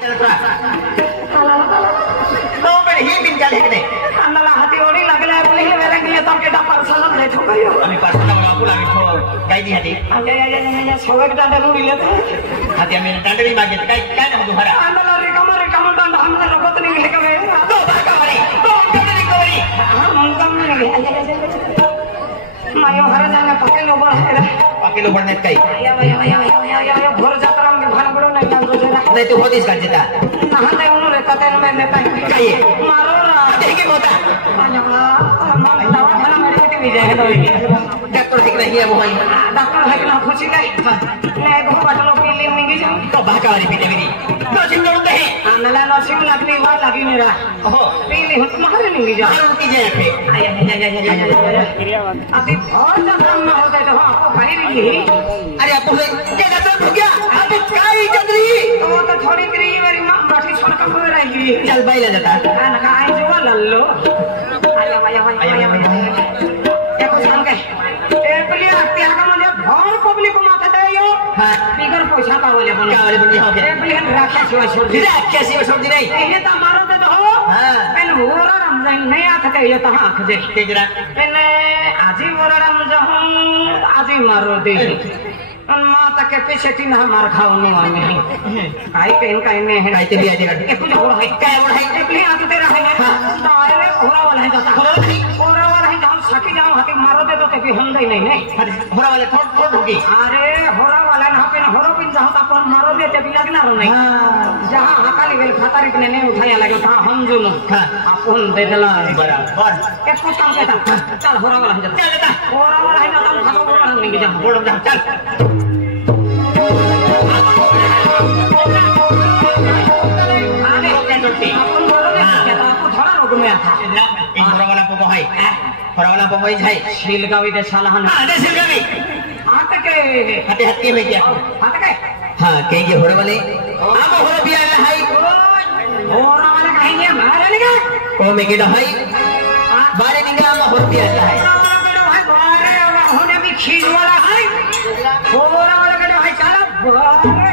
तो पण ही बिन झाले की नाही अन्नाला हाती ओढी लागल्या आपली हे वेळा गेले तर केटा पार्सलला जायचो काय आम्ही पार्सलला बापू लागेल हो काय दी हाती या सवय दांडा उडीले हाती आम्ही दांडरी मागितली काय काय ना तुम्हाला अन्नाला रिकामा दांडा आम्हाला रबत निघले का वे तो बाकावारी तो रिकवरी मुंगम निघले मायो महाराजांना पकेल उभा आहे पाकिलो पडण्यात काही या भोर जत्रा में भान पडो नाही जातो जरा नाही तू होतीस का जिता नहा नाही उन्होंने रहता है मैं नेता काय मारो रा देखी मोठा दवाखाना मेरे के भी जाएगा डॉक्टर ठीक नाही आहे भाई डॉक्टर है ना खुशी काय नाही गो बाटलो पीली मिंगी जाऊ तो बाकावारी पिटे मेरी तो सिंगडून दे आनला नसीब लागली वा लागी मेरा हो पीली होत महारे मिंगी जाऊ मारून की जे पे अभी बहुत ज्यादा ना होता है तो आपको भाई भी अरे आपको क्या डॉक्टर हो गया अबे काय जल्दी तो थोड़ी करी मेरी मां बाठी छोड़ कर बोल रही है चल बाईला जाता ना का आई जो लल्लो आया क्या कुछ हम कहे ए प्रिय हत्या का म्हणजे भर पब्लिक को माथा दे यो हां बिगर पैसा पावले पण काय वाले पण हो गया ए प्रिय राख्या शिवाय सोड दे राख्या शिवाय सोड दे नाही हे तर मारो ते हो हां पण होरा रमजान नाही आता ते येत हा खजे ते जरा पण आजी होरा रमजान आजी मारो दे माता के पीछे तीन मार खाओ नो आने काही नाही काय ते बियाजे का ए कुछ और है काय और है ए प्रिय आते तेरा है तारे होरा वाला है जाता होरा वाला है जाऊन सकी जाऊं हाथी मारो दे तो ते भी हम नहीं नहीं होरा वाले थोड़ होगी अरे होरा वाला ना पे होरो पिन जहां तक मारो दे ते भी लगणार नहीं जहां हकाली वेल खतारी ने नहीं उठाया लगे था हम जो न अपन दे दला बराबर ए कुछ काम करता चल होरा वाला है जाता चल होरा वाला है ना तुम खाओ होरा नहीं जा बोलो जा चल फरावला पोई जाय शिलगावी दे सालहान अरे शिलगावी आता के हते हत्ती में क्या आता के हां कहेंगे होरे वाले आम होरे भी आला है होरा वाला कहेंगे मारे लगा को में के हाई बारे निगा आम होरे भी आला है होरा वाला भाई बारे वाला होने भी खीज वाला है होरा वाला के भाई चला बारे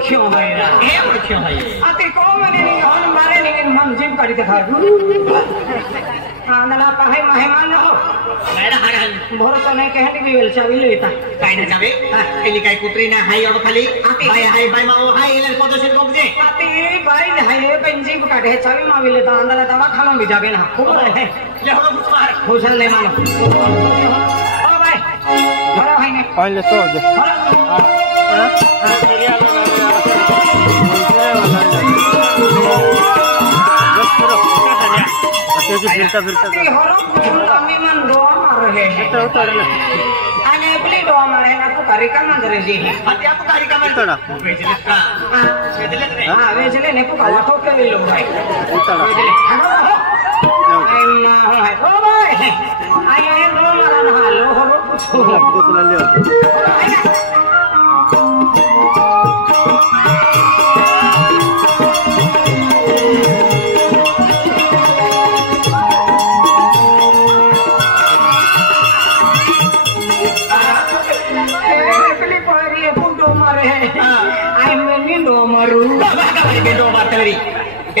क्यों है ये और क्यों है आते को मैंने होन मारे नहीं मन जिम काटी दिखा आंदला पाहे मेहमान हो मैडा हाडन भरोसा नाही कहते की वेल चावी लेता काय ना जावे एली काय कुत्री ना हाय अब खाली बाय हाय बाय माओ हाय एले पोदोशन कोक दे आते बाई हाय पंजी काटे चावी मावी लेता आंदला दवा खाना भी जाबे ना खूब है ले हो मार होशन ले मानो ओ भाई भरा भाई ने पानी ले तो दे फिरता आम्ही मन डोआ मार रहे आणि आपली डोआ मारे ना तू कार्यक्रम मंदरे जी हते आप कार्यक्रम तोड़ा वेचले का वेचले रे हां वेचले ने पुकाला ठोके ले लो भाई वेचले हां ओ भाई आय डोआ मारा ना लो हो दूसरा ले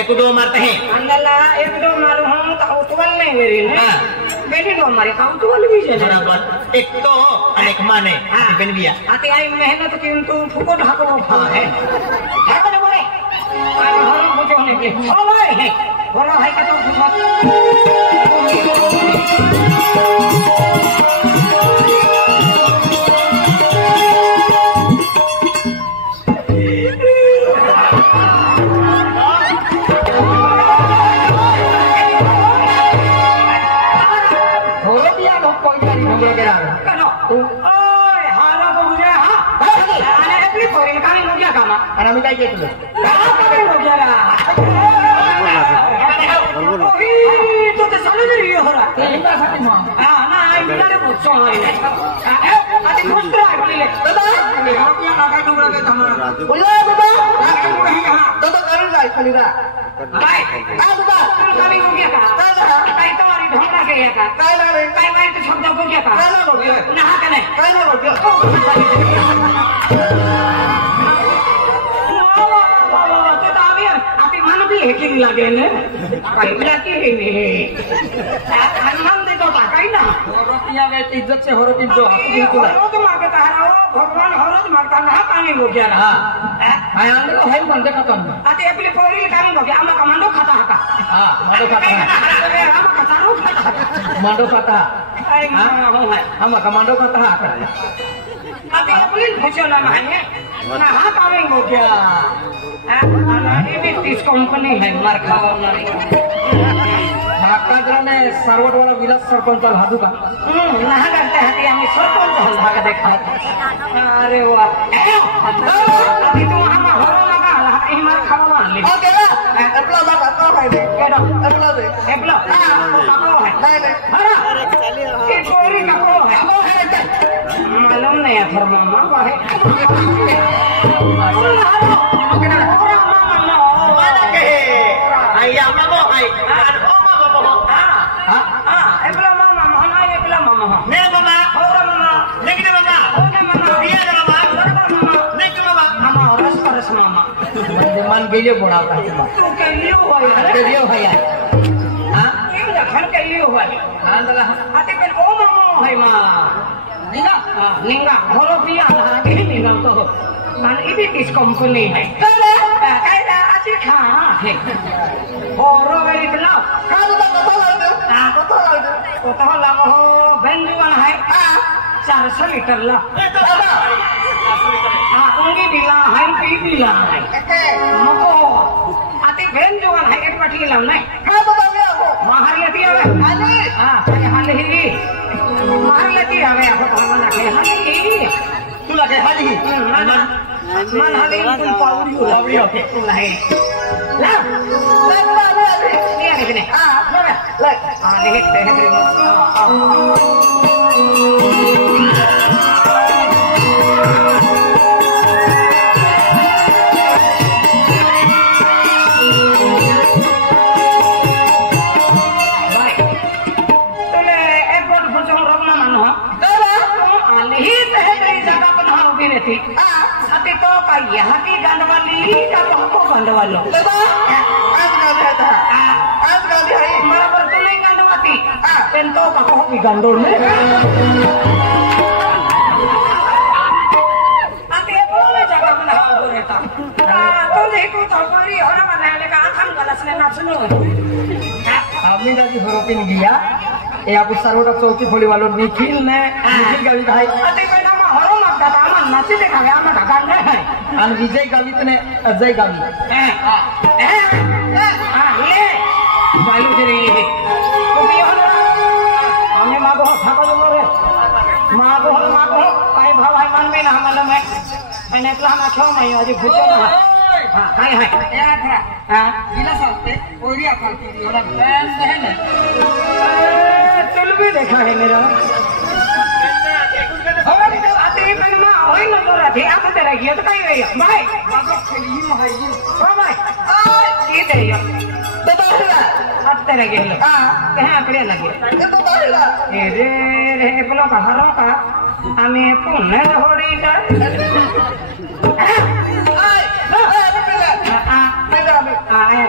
एक दो मारते हैं अंदला एक दो मारू हम तो उतवल नहीं मेरी हां बेटी दो मारे का उतवल भी है बराबर एक तो अनेक माने बन गया आते आई मेहनत किंतु फुको ढाको खा है ढाको ना बोले आई हम पूछो ने के ओ भाई बोलो भाई का तो Anak minta aja dulu. Itu tersalah dari orang. Nah, ini ada bocor ini. kama. Raju. Ulo baba. Akan ko hi kama. To karu jai khali da. Bye. Baba. Kami ho gaya ka. Kai tumhari dhonda ke ya ka. Kai mai to chhod ho gaya ka. Naha ka nahi. Hacking लगे ने पहिला की है ने हनुमान दे तो Takai ना रोटियां वे इज्जत से होरो तीन जो हक बिल्कुल रोज मांगता है भगवान हरोज मांगता ना पानी हो गया हां आयांद तो है बंदे खत्म आते अपने पोरी काम हो गया आमा कमांडो खाता हका हां मांडो खाता है आमा कतारो खाता मांडो खाता हां आमा कमांडो खाता हका आते अपने पूछो ना माने ना हां काम हो गया तीस कंपनी है मारखाओ ने सरवट वाला विलास सरपंच भादू का नहा करते हैं हमें सरपंच हल्ला का देखा अरे वाह अभी तो वहां हो लगा ई मार खाओ मान ले ओके ना एप्पल लगा तो है दे एप्पल हां तो है नहीं अरे चलिए ये चोरी का को है वो है मालूम नहीं है फरमामा वो है Ayah mama hai, ada mama. Ekla mama, mana ekla mama? Ne mama, orang mama, negeri mama, dia ada mama, negeri mama. Mama oras mama. Zaman gile bola ka. Tu keliu hoy. Keliu hoy. Ha? Ini dah kan keliu hoy. Adalah. Ati pen o mama hoy ma. Ningga, horo dia lah ini ninggal tu. Man ini dis company hai. Kaila aci kha. Horo beri belau. Kalau tak kotor lah ho benjuan hai. 400 liter lah. Ungi bilang hai pi bilang hai. Moko. Ati benjuan hai ek pati lang nai. Kalau tak dia ho. Mahariati ave. Ali. Saya hali. Mahariati ave apa mana ke hali. Tu lagi hali. Man hali pun pauri okey tu lah. Lah. Ni sini. Lek. Lihat deh. Baik. Tule airport bujung rogna mano. Lihat deh dari jaga penahau bineti. Hati to kaya hati gandwali apa gandwalo. Mara bertulai gandwati. Tento kako hobi gandol ne. Hati boleh jaga penahau bineta. To leku to pari orang mana lega akan galas ne napsunu. Kami tadi horofin dia. aku sarota chowki kholi walo nikhil gavi bhai ate beta ma horo ma kata ama nachi dekha ga ama gagan ne an vijay gavi tne ajay gavi ye balu jere to bi holo ame mago thakalo mare mago kai bhawai manme na hamala me ane pla ma chho mai aji bhuto na hai hai ya tha bila salte ori akalti ora ben dehne चल भी देखा है मेरा और इधर आते ही मैंने माँ वही नजर आती आप तेरा किया तो कहीं गई भाई बाबा खेली है ये ओ भाई ये दे यो तो बाहर आप तेरा के लो कहाँ अपने लगे ये तो बाहर ये रे बोलो कहां का हमें पुण्य होड़ी का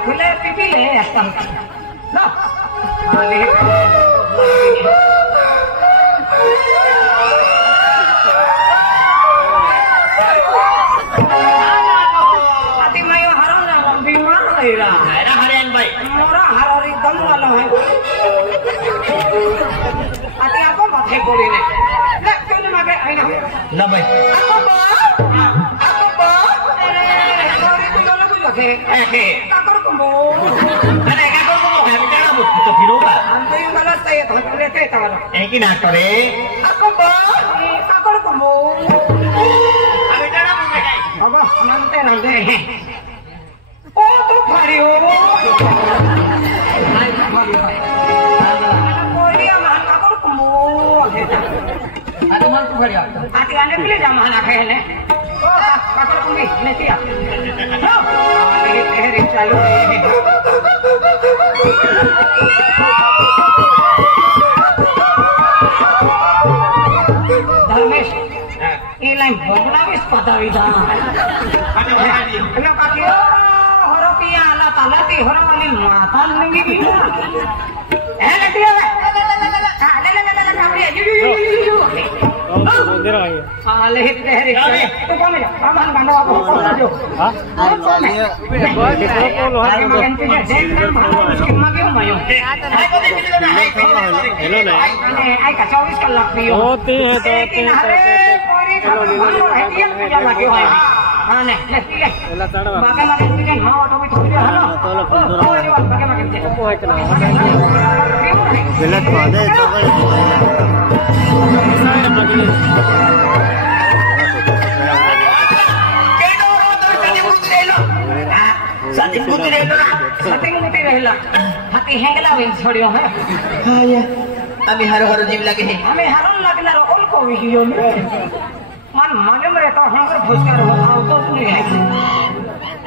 खुले पीपी ले अपन लो ले Ati mayo haron na bimar kaira. Era harian bay. Mora harori dam wala hai. Ati apa mathe kori ne. Le kone mage aina. Na bay. Ako ba? Kori tu dole ku lage. Kakor kumbo. Ana kakor kumbo hai bitara bu to phiroga. Anto yung galas tayo thakure te tawala. Eki na tore. Ako ba? Kakor kumbo. Bitara bu kai. Aba nante nante. Oh tu phariyo. Hai phariyo. Kori aman kakor kumbo. Ati man tu phariyo. Ati ane pile jamahan akhe ne. kakak kumi, nanti ya. No, ini चालू Dharmesh ini bonus pada ida. Kenapa kira orang pia alat alat di orang wali matan lagi dia. Nanti ya. Aleh deh, tu kau ni, aman bandar apa? Ajo. Hah? Ay kacau is kalau pion. होते हैं तो Aneh, makan makan chicken, mau tu betul dia, halo. Oh, ini makan makan chicken. गलत बात है तो Sating putih rela, hati hengla wing छोड़ियो है. আমি হারো হারো gym লাগে हमें हरन लगना रो उनको भी हियो में. मन मन में रहता हम कर फुसकार हो आओ तो नहीं है.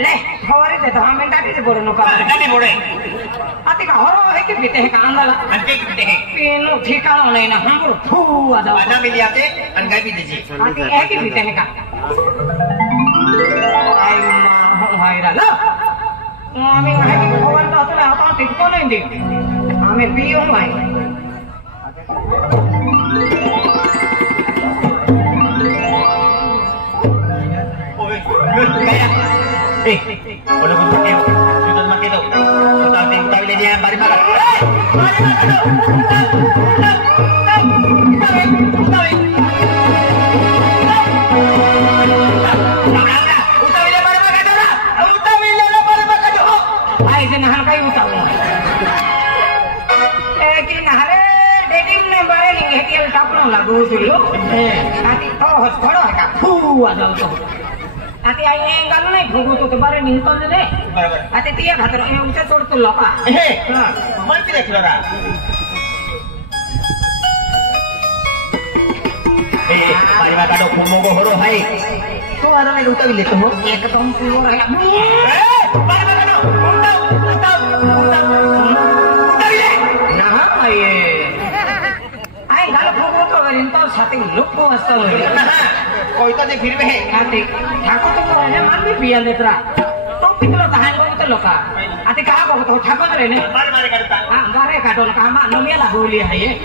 ले खबरी दे तो हम डाटी से बोले नो का. ডাটি বড়ে आती का हरो है कि बीते है कांदला. আজকে কি বিতে হে पीनो ठिकाना नहीं ना हम को फू आ जाओ. আদা মিলিয়াতে আনগাই বি দিজি आती है कि बीते है का. आई मां हो भाई ला. हमें है कि खबर तो तो आता टिको नहीं दी. हमें पियो भाई. Eh, kalau kau pakai, kita pakai tu. Kita boleh dia bari makan. Bari makan tu. Lagu dulu, nanti toh sekolah kan, ada tu. Nanti ayah enggak naik buku tu tebar ni hitam je deh. Nanti tiap hari yang ucap suruh tu lopa. Mana tidak keluar? Bari makan tu kumbu horo hai. Kau ada yang lupa bilik tu? Ia ketemu keluar ya. Bari makan tu, utang bilik. Nah, ayah. Kalau buku tu berintar satu lupa asal. Kau itu je firme he. Nanti, aku tu mana mandi biar letra. Tapi kalau tahan kau tu loka. Nanti kau kau tu siapa tu ni? Bari kereta. Bari kado nak amak nomia lah boleh hai.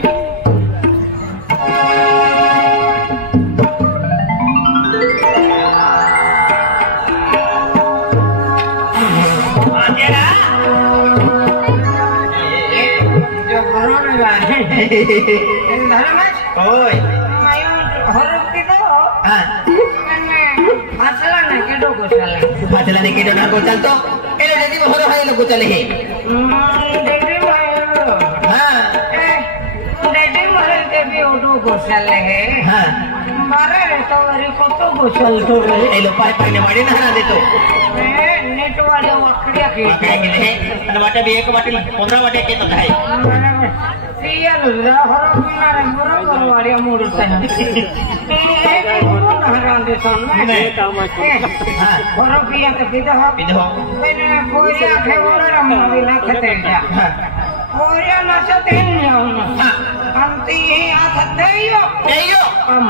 Oi. Masalah nak kedo gosal. Masalah ni kedo nak gosal tu. Jadi horo hai lo gosal he. Dedi mayo. Dedi mayo devi odo gosal he. Mare to ri koto gosal tu. Lo pai ni mari na de tu. Net wala wakriya ke. Ana wate bi ek wate 15 wate ke to thai. Iya lah, orang mana murah berwari murut sana. Orang di sana. Orang pihak kita hak. Ini korea keluar ramai nak kerja. Korea masa tenya. Anti atas deyo. Deyo.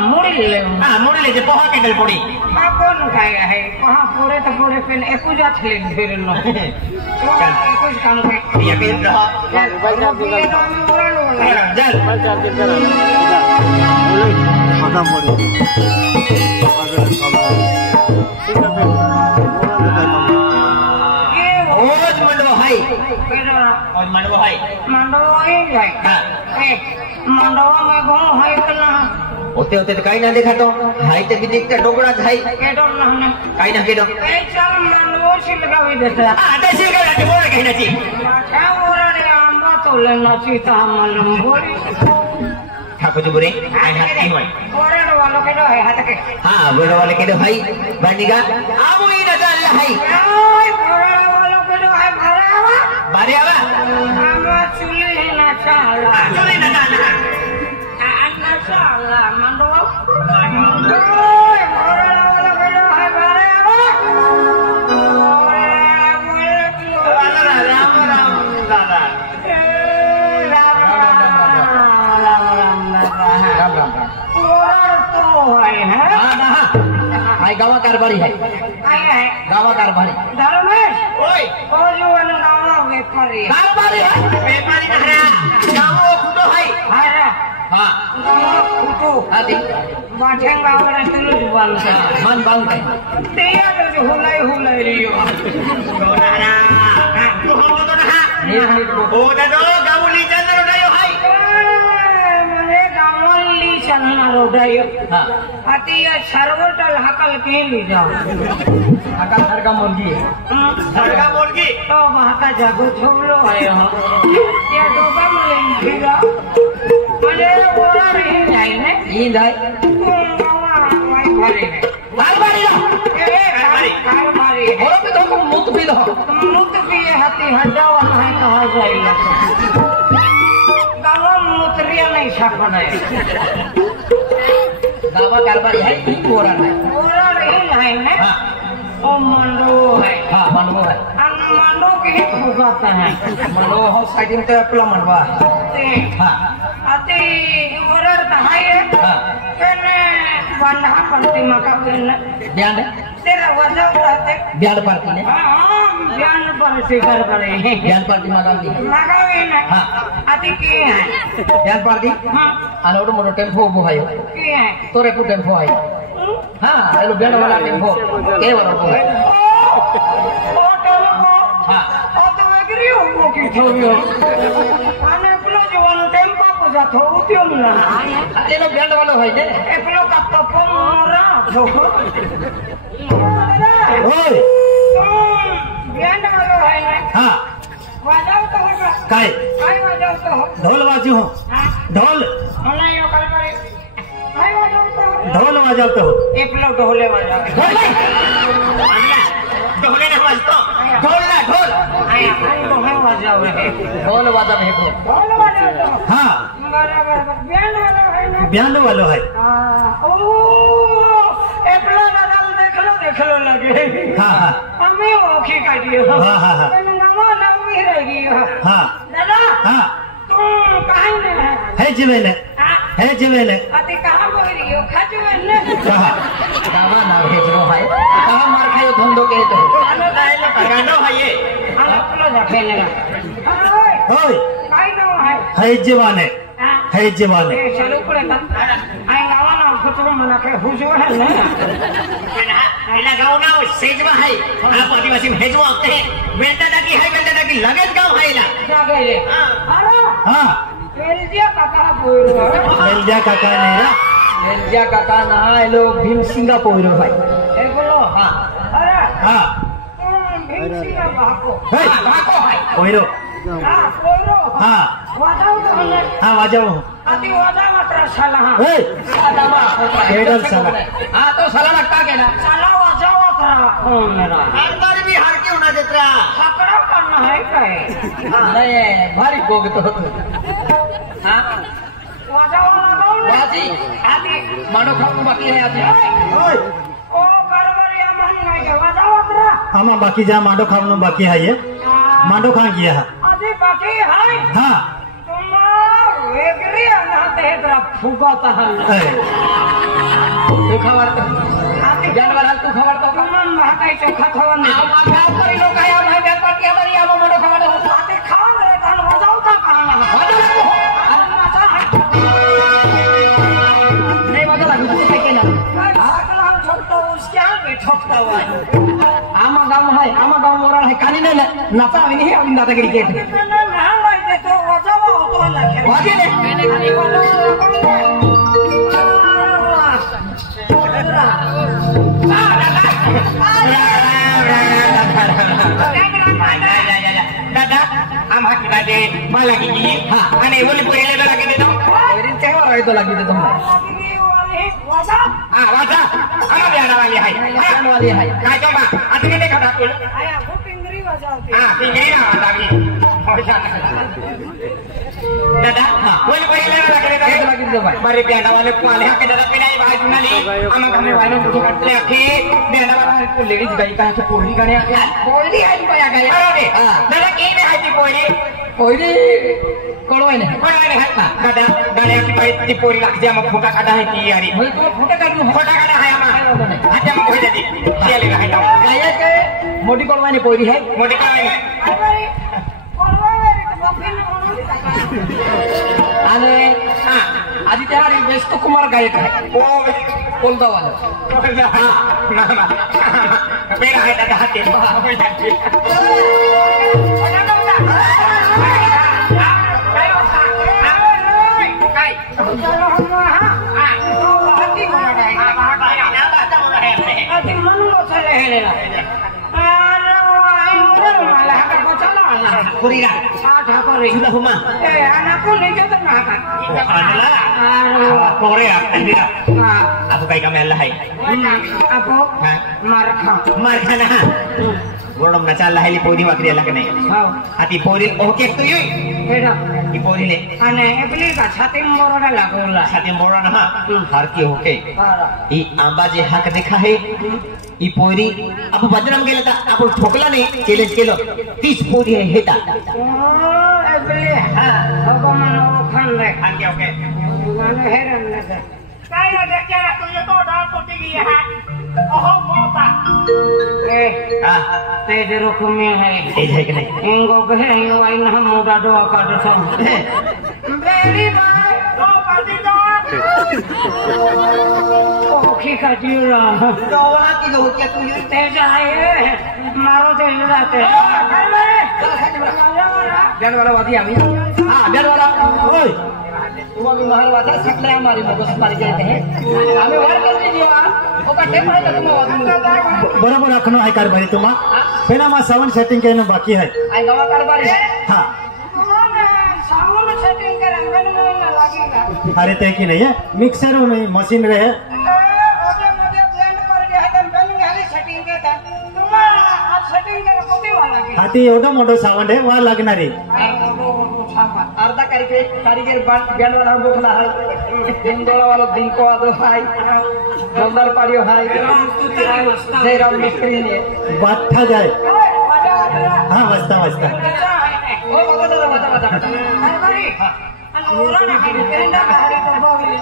Muril. Muril je pohon ke galpodi. Apa nak kaya hai? Pohon pure tu pure pen aku jat lin firin no. Aku sekarang ke. Iya bin dah. Jal. खत्म हो रही होते होते तो कहीं ना देखा तो हाई ते भी देखता डोगरा हाई कहीं ना केडो ada sih kan ada boleh kहीं ना ची ठाकुर जी बोले हाँ बोलो वाले केडो हाई बनिगा आमु ही ना जान ला हाई बारे आवा चुली ना जान आहे ना हा ना हाय गावा कारभारी आहे काय आहे गावा कारभारी धर्मेश ओय ओ जीवन गावा व्यापारी कारभारी आहे व्यापारी करा गावा कुठं आहे हा ना हा गावा कुठो आधी माझ्या गावाला तुला बांधता मन बांधताय ते आता हुलाई रियो गोनारा तू होतो ना हो दादो गावली जाणार नाही हाय मने गावली चलणार उदय हा अति सर्वटल हकल केली जा आका सरका मुलगी आहे सरका मुलगी तो महाका जागो छोलो आहे या दोघा मुले फिरा मने ओरा रही जाय ने ही जाय गावा वाई भरे ने कारभारी ना कारभारी हो पे तो मुक्त पी लो मुक्त पिए हाथी हटावा नाही कहा जाईला गावा मुत्रिया नाही सापड आहे गावा कारभारी आहे ही पोरा नाही ओरा रही जाय ने हा ओ मंडो है हा मनवा आहे मंडो के फुगाता है मनवा हो साइडिंग ते आपला मनवा ते हा अति ओरर आहे हा पण बंधा पड़ती मका बिन ध्यान तेरा वजह उठाते ध्यान पार्टी ने ज्ञान पर स्वीकार करे ध्यान पार्टी मगा दी मका बिन हा अति के है ध्यान पार्टी हाँ अनोड मोटो टेम्पो उभो है के है तोरे को टेम्पो है हा एलो बेड वाला टेम्पो के वाला उभो है ओ टेम्पो हा ओ तो एग्री हो की छोरियो आने पुलो जवान टेम्पो को जातो उतियो ना एलो बेड वाला है ने एकलो का तो पोरा तो ओय ज्ञान वाला है ना हा वाजाव तो होगा काय काय वाजाव तो हो ढोल वाजू हो ढोल नहीं यो कर करे काय वाजाव तो ढोल वाजवतो हो एकलो ढोले वाजाव ढोले ने बजतो ढोल ना ढोल आया ढोले वाजाव रहे ढोल वाजा है को ढोल वाजाव तो हा बराबर ज्ञान वाला है ना ब्यांड वालो है ओ एकलो वाजाव देख लो लगे हा हा हमें ओखी काटियो हाँ, हाँ, हाँ। नवा नवी रहेगी हा दादा हा तुम कहाँ में है जीवेले है जीवेले अति कहाँ बोल रही हो खाजू है कहा गावा ना भेजरो है कहां मार खायो धंधो के तो गानो है ये हम अपना जाखेले ओय काय नाव आहे है जीवाने है जीवाने ए चालू पडे का आई नावा नाव कुठून मला काय हुजू आहे ना पहिला गाव नाव सेजवा है आप आदिवासी भेजवा होते हैं बेलता की लगेच गाव है ना जागेले अरे हा वेलजिया काका बोल मेलजा काका ने रा एलजा काका ना एलो भीम सिंगा पोइरो भाई ए बोलो हां अरे हा भीमसिंगा बाको है भाको है कोइरो हां कोरो हा वाजाव तो हले हा वाजव अति वाजा मात्र साला ए सालामा हेडर साला हां तो साला लगता के ना साला वाजाव मात्र कौन मेरा अंदर भी हार के होना देत्रा पकड़ा करना है काय नहीं भारी गोग तो हां वाजाव लगाओ बाजी आदि मानो खाऊ बाकी है आज ओय ओ कारभारी मन नाही के वाजाव मात्र आमा बाकी जा मांडो खावनो बाकी है ये मांडो खा गया हा आदि बाकी है हा तुम वेगळी अनाथ है जरा फुगाता है ए तू खबरतो आदि जानवर तू खबरतो का तुम महाकाई चोखा खावन आ गाव पर लोग आया भाई व्यापार की हमारी आमो मोडो खबर हो आदि खान रे तन वाजाव का कहां नहीं मजा लागू तो काय केलं आमा गाव मोराळ आहे कानी नाही नाचा हवी नाही आम्ही दादागिरी केली वाजे ने दादा आम्हा की बाजे मला की हां आणि ओली पोरीले लागे देतो एरिन तेव्हा राहतो लागे देतो हां वाजा आम्हा बिहार वाली आहे बिहार वाली आहे काय तो बा आता किती खाता तू हां पिंगरी ना लागे दादा ओली पोरीले लागे देतो बरे बिहार वाले पाले हा के दादा पिनाई भाई जुनाली आम्हा घरे वाले तुझे कटले अखे बिहार वाला को लेडीज गाई का पोरी गाणे बोलली आहे पया गाय अरे दादा की में आहे ती पोरी पोरी कळवाय नाही दादा गाड्याची पाहिजे ती पोरी लागते मग फोटा काढा आहे ती यारी होय तो फोटो काढू फोटा काढा आहे आम्हा आता मग होय ती याली आहे गाया काय मोठी कळवाय नाही पोरी आहे मोठी काय आणि आधी त्या व्यस्त कुमार गायक आहे ओ कोलदावाला मेरा है दादा हाते Kurira, sudah rumah. Anakku nih kita nggak kan? Adalah Korea, tidak. Aku kayak kami Allah hai. Apa? Marka. Marka nah. Belum nak Allah hai podi wakri Allah kene. Hati podi oke tu yui. Heda. Di podi le. Ane beli kat sate morona lagu lah. Sate morona nah. Har ki oke. I amba je hak देखा है ई पोरी अब बदनाम केलं तर आपण ठोकला नाही चॅलेंज केलं तीच पोरी आहे हेता बली हा भगवान खंड आणखी ओके મને હેરાન ન કર કાઈ ન દેખે તું એ તો ડાળ કોટી ગઈ હા ઓહો મોતા એ હા તેજ રૂકમે હે तेज है कि नहीं इंगो कहे यो आई न मोटा डोआ काट सो बेरी भाई तो पार्टी दो ओखी का जीरा दोवा की जो क्या तू ये तेज आए मारो तेज जाते ध्यान वाला वादी आमी हां ध्यान वाला ओय तुम्हा भी महल वादा सकले हमारी मगज मारी जाते हैं हमें वर कर दीजिए आप ओका टेप है तो तुम बरोबर आखनो आहे कारभारी तुम्हा पेना मा सावन सेटिंग केनो बाकी है आई गवा कारभारी हां सावन सेटिंग के रंगन में ना लगेगा अरे ते की नहीं है मिक्सर नहीं मशीन रहे ओके मुझे ब्लेंड कर दिया है बेलिंग वाली सेटिंग के था तुम आज सेटिंग के कोटी वाला की हाती एवढा मोठा सावंड आहे वा लागणारी अर्धा कारीगर बैंड वाला बोखला है हिंदोला वाला दिन को आदो है जोरदार पाड़ियो है जयराम मिस्त्री ने बात था जाए हाँ वाजता वाजता ओ बता अरे भाई ओरा ना की बेंडा बाहर तो बावली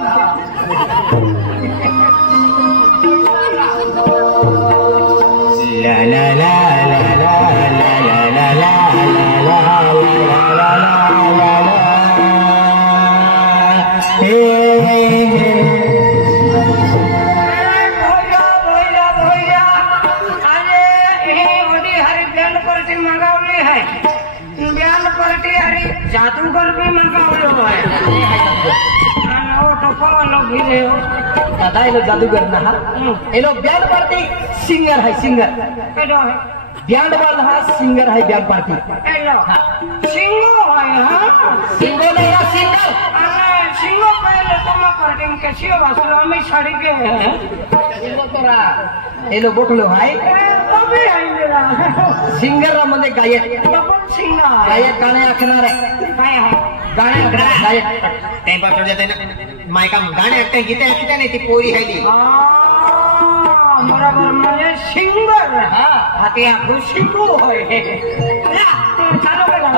ला ला ला ला ला ला ला ला जादूगर भी मंगावलो है वो तो पावलो भी ले दादा ये जादूगर ना ये लोग बैंड पार्टी सिंगर है सिंगर केडो है बैंड वाला है सिंगर है बैंड पार्टी एलो सिंगो है हां सिंगो नहीं है सिंगर अरे सिंगो पहले तो मैं पार्टी में कैसी वासलो में साड़ी के सिंगो तोरा ये लोग बोटलो है कभी है मेरा सिंगर रा म्हणजे गायक डबल सिंगर गायक गाणे ऐकणार आहे काय आहे गाणे ऐकणार गायक ते पाठवले जाते ना मायका गाणे ऐकते गीते ऐकते नाही ती पोरी आहे ती बरोबर म्हणजे सिंगर हा हाती आखू शिकू होय चालू करा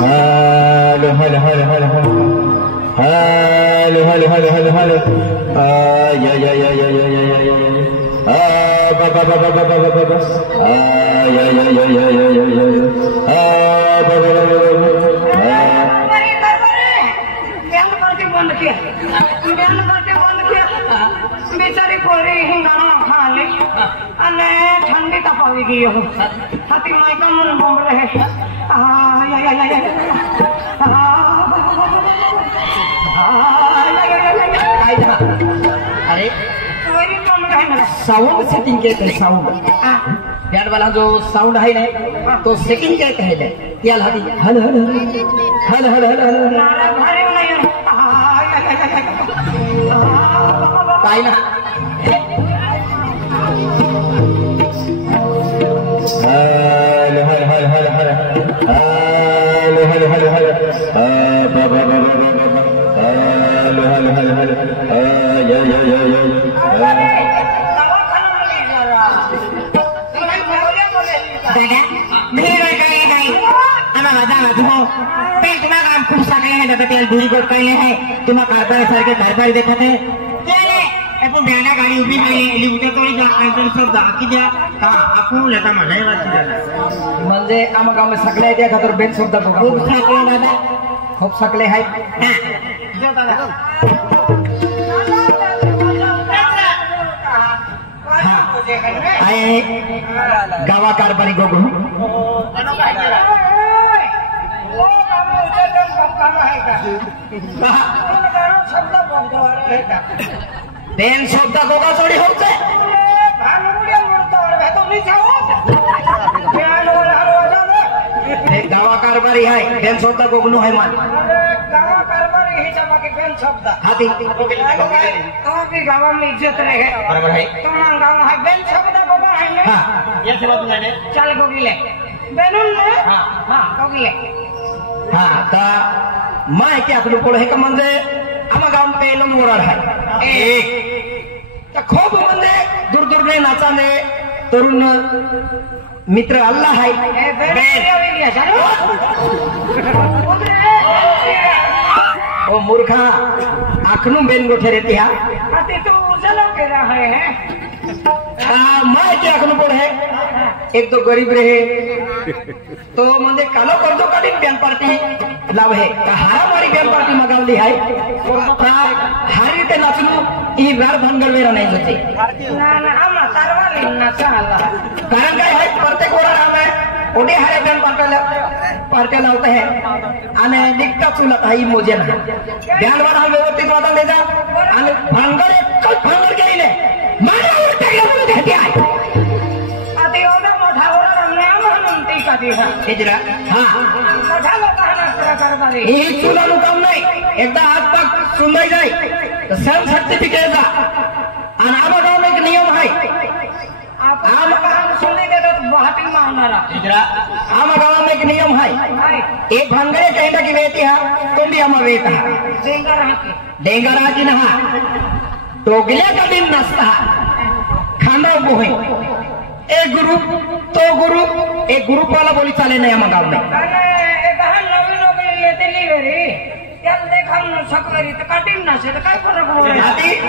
hello hello hello hello hello hello hello hello hello या या या या या या या बा बा बा बा बा बा बा या या या या या या या बा बा बा बैंड पार्टी बंद किया बेचारी पोरी हिंगाणा खाली અને ठंडी तपावी गई हो हाथी मायका मन बम रहे या या या अरे पोरी बम रहे मेरा साउंड सेटिंग के थे साउंड बैंड वाला जो साउंड है ना तो सेटिंग के कहते क्या लादी hello hello hello hello hello नारा भरे नहीं काय ना hello hello hello hello hello hello hello hello बा बा बा बा हेलो हेलो हेलो हेलो या या या या तेल धुरी गोट काही आहे तुम्हाला कारभारी सारखे कारभारी देखत आहे पण भ्याना गाडी उभी आहे उद्या तोडी सब दाखी द्या का आपण लेता म्हणाय म्हणजे आम्हा गाव में सगळे त्या खातर बेन शब्द खूप साकले दादा खूप सगळे आहेत जो दादा आहे गावा कारभारी गोगू बेन शब्द गोगा जोडी होते गावा कारभारी आहे बेन शब्द गोगनू आहे मान हाथी तो गावा में इज्जत रहे बराबर है तो गाँव है बेन शब्द गोगा है हाँ ये सेवा तुझे चल गोगिले बेनुन ने हाँ गोगिले हाँ ता माय क्या आपलं पोळ हे का म्हणजे आम्हा गाव पहिलं मोराड आहे तर खूप म्हणजे दूर दूरने नाचाने तरुण मित्र अल्लाह आहे ओ मूर्खा आखनू बेन गोठे रहती है तो उजला के रहा है माय क्या आखनू पोळ है एक तो गरीब रहे तो म्हणजे कालो करतो कधी बॅन पार्टी लाभ है हारा मारी बॅन पार्टी मगावली आहे हारी ते नाचलू ही रार भानगड वेरा नाही होते कारण काय आहे प्रत्येक ओरा राम आहे ओढे हारे बॅन पार्ट्या लावत आहे आणि निघता चुलत आहे मोजे ना बॅन वाला हा व्यवस्थित वादा ले जा आणि भानगड एकच भानगड गेले मारावर टाकल्यामुळे घेते आहे ही चुला काम नाही एकदा हात पाक चुंदाई जाय सण सर्टिफिकेट आणि आम्हा गाव एक नियम आहे आम्हा गावात एक नियम आहे एक भानगडे कहता की वेती हा तो भी आम्हा वेत हा डेंगा राजी ना टोगल्या का दिन नसता खाना उभो है एक ग्रुप वाला बोली चाले नाही आम्हा गाव में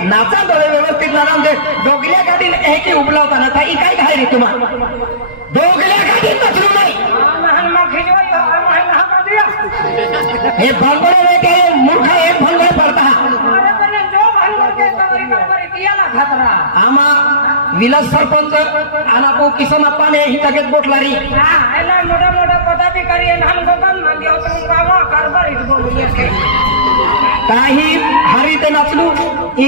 नाचा डोळे व्यवस्थित नाराम दे डोगल्या गाडीन एक उबलावताना ताई काय घाय रे तुम्हा डोगल्या गाडीन नसलो नाही हे भांगोळे रे के मूर्ख एक भांगोळे पडता आम्हा विलास सरपंच आनापो किसन अप्पाने ही तगेत बोटलारी मोठा मोठा पदाधिकारी काही हारी ते नाचलू ही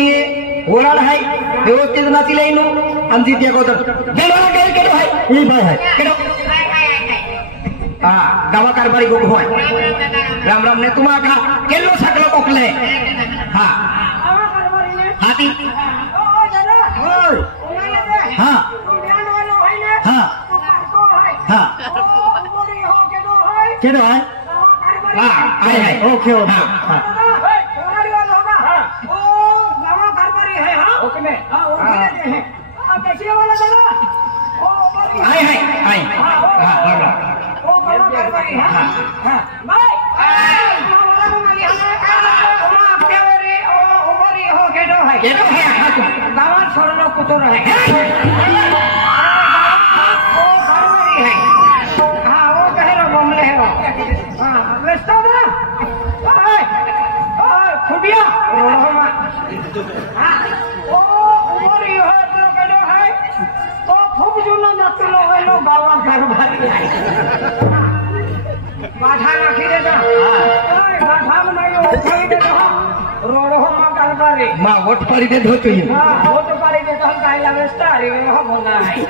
ओराड आहे व्यवस्थित नाचीला येणू आणि जिद्या गोदर गेलोला गेल केलो आहे ही बाय आहे केलो गावा कारभारी गोगो आहे राम राम ने तुम्हा का केलो सकलो कोकले हा हाती हाँ हाँ हाँ केडो है हाँ आए है ओके ओके हाँ आए है आए गावात छोड़ो कुतुर है हाँ वो कह बमले है हाँ व्यस्त खुबिया तो खूब जुना जाते लोग गावात कारभारी माठा नाखी देता माठा रोड हो मा कारभारी मा वोट पारी दे धोतो ही वोट पारी दे तो काय व्यस्त अरे हो बोला है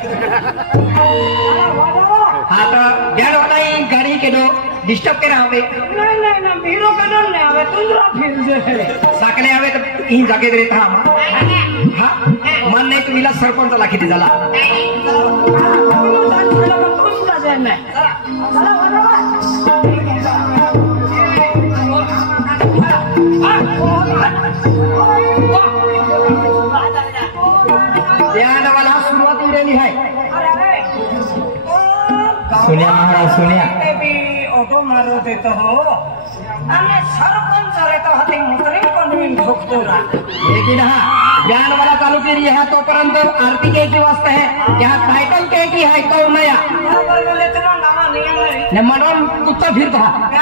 आता ज्ञान वाला गाड़ी के दो डिस्टर्ब के आवे नहीं ना हीरो के डर नहीं आवे तुंदरा फिर जे साकले आवे तो ही जागे रहता हम हां मन नहीं तो विलास सरपंच ला किती झाला ज्ञान वाला सुरुवात रेली है सुनिया महाराज सुनिया ऑटो मारो देतो हो आणि सरपंच रेतो हाती मुतरे पण ठोकतो रा लेकिन हाँ ज्ञान वाला चालू की है तो परंतु आरती के की वास्ते है यहाँ टाइटल के की है कौ नया बरोबर बोले तो नामा नियम ने मनोन कुत्ता फिर कहा